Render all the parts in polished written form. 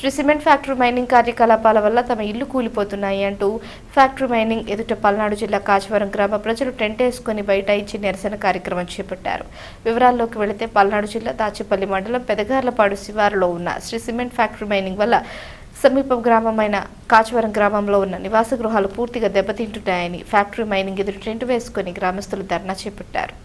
Shri cement factory mining కార్యకలాపాల వల్ల తమ ఇల్లు కూలిపోతున్నాయి అంటూ ఫ్యాక్టరీ మైనింగ్ ఎదుట పల్నాడు జిల్లా కాచవరం గ్రామ ప్రజలు టెంట్ వేసుకుని బయట ఇచ్చి నిరసన కార్యక్రమం చేపట్టారు. వివరాల్లోకి వెళితే పల్నాడు జిల్లా దాచేపల్లి మండలం పెదగార్లపాడు శివారులో ఉన్న శ్రీ సిమెంట్ ఫ్యాక్టరీ మైనింగ్ వల్ల సమీప గ్రామమైన కాచవరం గ్రామంలో ఉన్న నివాస గృహాలు పూర్తిగా దెబ్బతింటున్నాయని ఫ్యాక్టరీ మైనింగ్ ఎదుట టెంట్ వేసుకుని గ్రామస్తులు ధర్నా చేపట్టారు.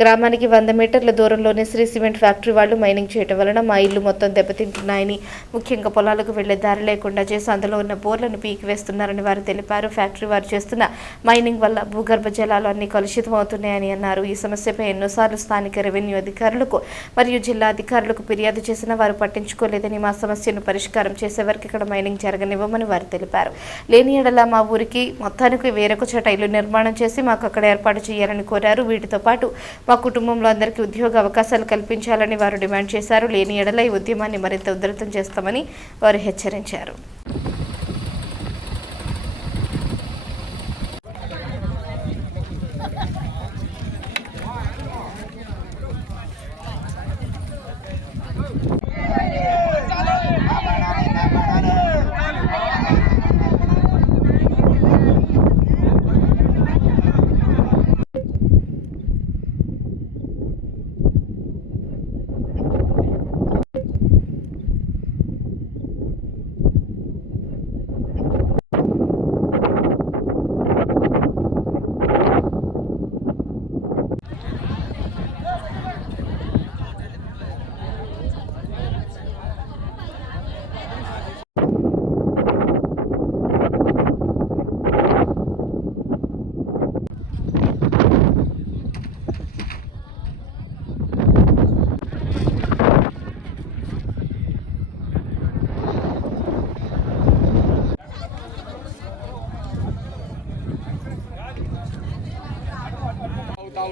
గ్రామానికి 100 మీటర్ల దూరంలోనే శ్రీ సిమెంట్ ఫ్యాక్టరీ వాళ్ళు మైనింగ్ చేయడం వలన మా ఇల్లు మొత్తం దెబ్బతింటున్నాయని, ముఖ్యంగా పొలాలకు వెళ్లే దారి లేకుండా చేసి అందులో ఉన్న బోర్లను పీకివేస్తున్నారని వారు తెలిపారు. ఫ్యాక్టరీ వారు చేస్తున్న మైనింగ్ వల్ల భూగర్భ జలాలు అన్ని కలుషితం అవుతున్నాయని అన్నారు. ఈ సమస్యపై ఎన్నోసార్లు స్థానిక రెవెన్యూ అధికారులకు మరియు జిల్లా అధికారులకు ఫిర్యాదు చేసినా వారు పట్టించుకోలేదని, మా సమస్యను పరిష్కారం చేసే వరకు ఇక్కడ మైనింగ్ జరగనివ్వమని వారు తెలిపారు. లేని ఎడల మా ఊరికి మొత్తానికి వేరొక చోట ఇల్లు నిర్మాణం చేసి మాకు అక్కడ ఏర్పాటు చేయాలని కోరారు. వీటితో పాటు మా కుటుంబంలో అందరికీ ఉద్యోగ అవకాశాలు కల్పించాలని వారు డిమాండ్ చేశారు. లేని ఎడల ఈ ఉద్యమాన్ని మరింత ఉధృతం చేస్తామని వారు హెచ్చరించారు.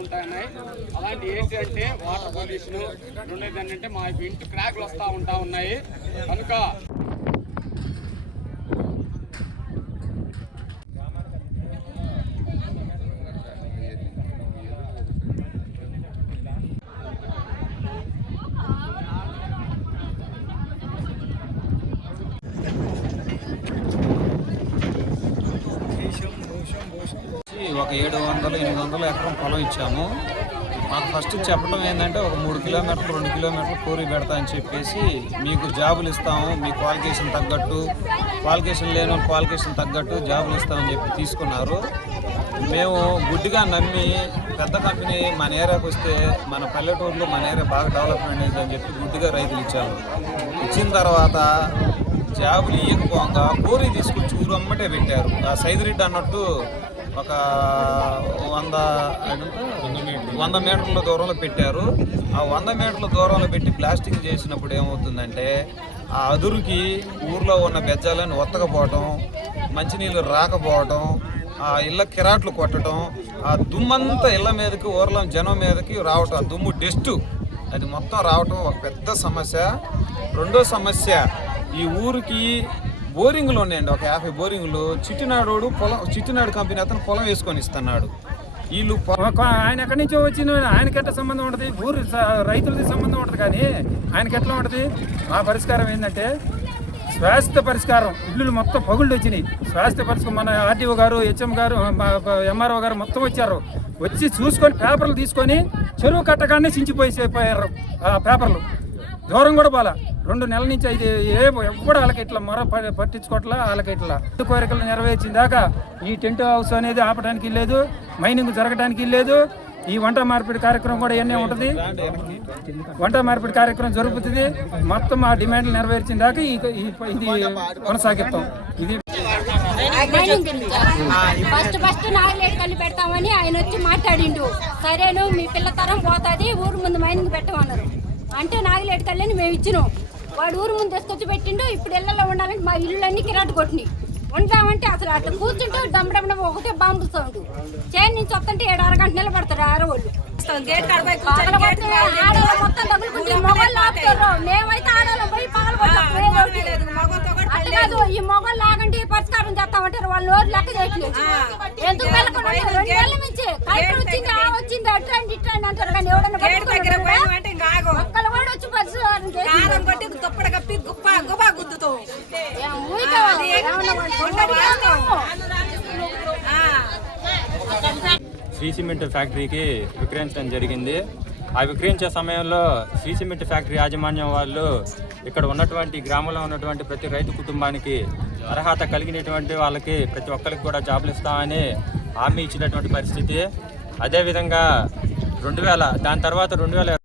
ఉంటాయి. అలాంటి ఏంటి అంటే వాటర్ పొల్యూషన్, రెండోది ఏంటంటే మా ఇంటి క్రాక్లు వస్తూ ఉన్నాయి. కనుక ఒక 700-800 ఎకరం పొలం ఇచ్చాము. మాకు ఫస్ట్ చెప్పడం ఏంటంటే ఒక 3 కిలోమీటర్లు 2 కిలోమీటర్లు కోరి పెడతా అని చెప్పేసి మీకు జాబులు ఇస్తాము, మీ క్వాలిఫికేషన్ తగ్గట్టు, క్వాలిఫికేషన్ లేని క్వాలిఫికేషన్ తగ్గట్టు జాబులు ఇస్తామని చెప్పి తీసుకున్నారు. మేము గుడ్డిగా నమ్మి పెద్ద కంపెనీ మన ఏరియాకి వస్తే మన పల్లెటూరులో మన ఏరియా బాగా డెవలప్మెంట్ అయిందని చెప్పి గుడ్డిగా రైతులు ఇచ్చాము. ఇచ్చిన తర్వాత జాబులు ఇవ్వకపోగా కోరి తీసుకొచ్చి ఊరమ్మటే పెట్టారు. ఆ సైదిరెడ్డి అన్నట్టు ఒక 100 మీటర్ల దూరంలో పెట్టారు. ఆ 100 మీటర్ల దూరంలో పెట్టి ప్లాస్టింగ్ చేసినప్పుడు ఏమవుతుందంటే ఆ అదురుకి ఊర్లో ఉన్న బెజ్జాలని ఒత్తకపోవటం, మంచినీళ్ళు రాకపోవటం, ఆ ఇళ్ళ కిరాట్లు కొట్టడం, ఆ దుమ్మంతా ఇళ్ళ మీదకి ఊర్లో జనం మీదకి రావటం, ఆ దుమ్ము డస్ట్ అది మొత్తం రావటం ఒక పెద్ద సమస్య. రెండో సమస్య, ఈ ఊరికి బోరింగ్లు ఉన్నాయండి, ఒక 50 బోరింగ్లు. చిట్టినాడు కంపెనీ అతను పొలం వేసుకొని ఇస్తున్నాడు. వీళ్ళు ఆయన ఎక్కడి నుంచో వచ్చిన ఆయనకెట్లా సంబంధం ఉంటుంది, ఊరు రైతులది సంబంధం ఉంటుంది, కానీ ఆయనకెట్లా ఉంటుంది. మా పరిష్కారం ఏంటంటే శాశ్వత పరిష్కారం. ఇల్లులు మొత్తం పగుళ్ళు వచ్చినాయి. శాశ్వత పరిష్కారం మన ఆర్డీఓ గారు, హెచ్ఎం గారు, ఎంఆర్ఓ గారు మొత్తం వచ్చారు. వచ్చి చూసుకొని పేపర్లు తీసుకొని చెరువు కట్టగానే చించిపోయారు. ఆ పేపర్లు దూరం కూడా పోలా. 2 నెలల నుంచి అయితే ఎప్పుడు వాళ్ళకి ఇట్లా పట్టించుకోవట్లా. వాళ్ళకి ఇట్లా కోరికలు నెరవేర్చిన దాకా ఈ టెంట్ హౌస్ అనేది ఆపడానికి లేదు, మైనింగ్ జరగడానికి లేదు. ఈ వంట మార్పిడి కార్యక్రమం కూడా ఇవన్నీ ఉంటుంది. వంట మార్పిడి కార్యక్రమం జరుగుతుంది. మొత్తం ఆ డిమాండ్లు నెరవేర్చిన దాకా ఇది కొనసాగిస్తాం. ఇది ఫస్ట్ నాగలేట్ కళ్ళు పెడతామని ఆయన వచ్చి మాట్లాడిండు. సరేను మీ పిల్లతరం పోతుంది, ఊరు ముందు మైనింగ్ పెట్టమన్నారు. అంటే నాగలేట్ కళ్ళని మేము ఇచ్చినాం. వాడు ఊరు ముందు తీసుకొచ్చి పెట్టిండు. ఇప్పుడు ఇళ్లలో ఉండాలంటే మా ఇళ్ళన్నీ కిరాటు కొట్టినాయి. ఉంటామంటే అసలు అట్లా కూర్చుంటూ దమ్మడమ్మ ఒకటే బాంబు సౌండ్. చైన్ నుంచి వస్తుంటే 7-6 గంటలు నిలబడతారు ఆడవాళ్ళు. ఆడవాళ్ళు మొత్తం తగులుకుంటే మొగళ్ళు ఆపుతారు. మేమైతే ఆడవాళ్ళు పోయి అట్లా కాదు. ఈ మొగళ్ళు ఆగండి పరిష్కారం చేస్తామంటారు. వాళ్ళు నోరు లెక్క చేయట్లేదు. ఎందుకు వెళ్ళకుండా 2 నెలల నుంచి కలెక్టర్ వచ్చింది, వచ్చింది, అట్రండి ఇట్రండి అంటారు. కానీ ఎవడన్నా ఒక్కళ్ళు కూడా వచ్చి పరిష్కారం చేసి శ్రీ సిమెంట్ ఫ్యాక్టరీకి విక్రయించడం జరిగింది. ఆ విక్రయించే సమయంలో శ్రీ సిమెంట్ ఫ్యాక్టరీ యాజమాన్యం వాళ్ళు ఇక్కడ ఉన్నటువంటి గ్రామంలో ఉన్నటువంటి ప్రతి రైతు కుటుంబానికి అర్హత కలిగినటువంటి వాళ్ళకి ప్రతి ఒక్కరికి కూడా జాబులు ఇస్తామని హామీ ఇచ్చినటువంటి పరిస్థితి. అదేవిధంగా దాని తర్వాత 2020